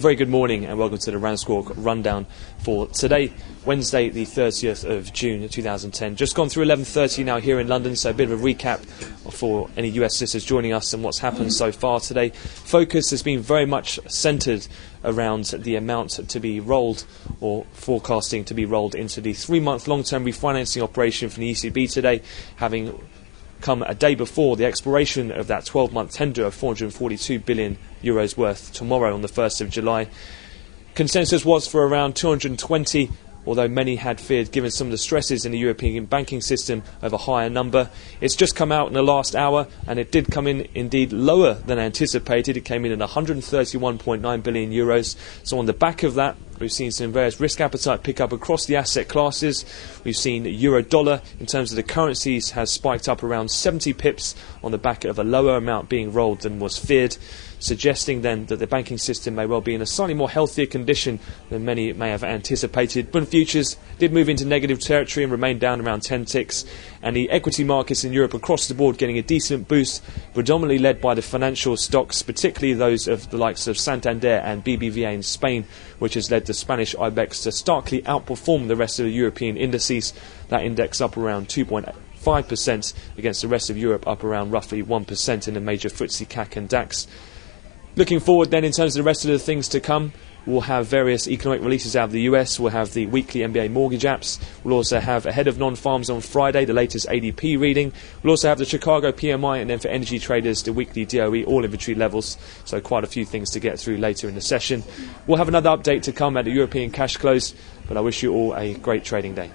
very good morning and welcome to the RANsquawk rundown for today, Wednesday the 30th of June 2010. Just gone through 11:30 now here in London, so a bit of a recap for any US listeners joining us and what's happened so far today. Focus has been very much centred around the amount to be rolled or forecasting to be rolled into the 3-month long-term refinancing operation from the ECB today, having come a day before the expiration of that 12-month tender of €442 billion worth tomorrow on the 1st of July. Consensus was for around 220, although many had feared, given some of the stresses in the European banking system, of a higher number. It's just come out in the last hour, and it did come in indeed lower than anticipated. It came in at €131.9 billion. So on the back of that, we've seen some various risk appetite pick up across the asset classes. We've seen euro-dollar, in terms of the currencies, has spiked up around 70 pips on the back of a lower amount being rolled than was feared, suggesting then that the banking system may well be in a slightly more healthier condition than many may have anticipated. Bond futures did move into negative territory and remained down around 10 ticks, and the equity markets in Europe across the board getting a decent boost, predominantly led by the financial stocks, particularly those of the likes of Santander and BBVA in Spain, which has led the Spanish IBEX to starkly outperform the rest of the European indices. That index up around 2.5% against the rest of Europe, up around roughly 1% in the major FTSE, CAC and DAX. Looking forward then in terms of the rest of the things to come, we'll have various economic releases out of the US. We'll have the weekly NBA mortgage apps. We'll also have, ahead of non-farms on Friday, the latest ADP reading. We'll also have the Chicago PMI, and then for energy traders, the weekly DOE, all inventory levels. So quite a few things to get through later in the session. We'll have another update to come at the European cash close, but I wish you all a great trading day.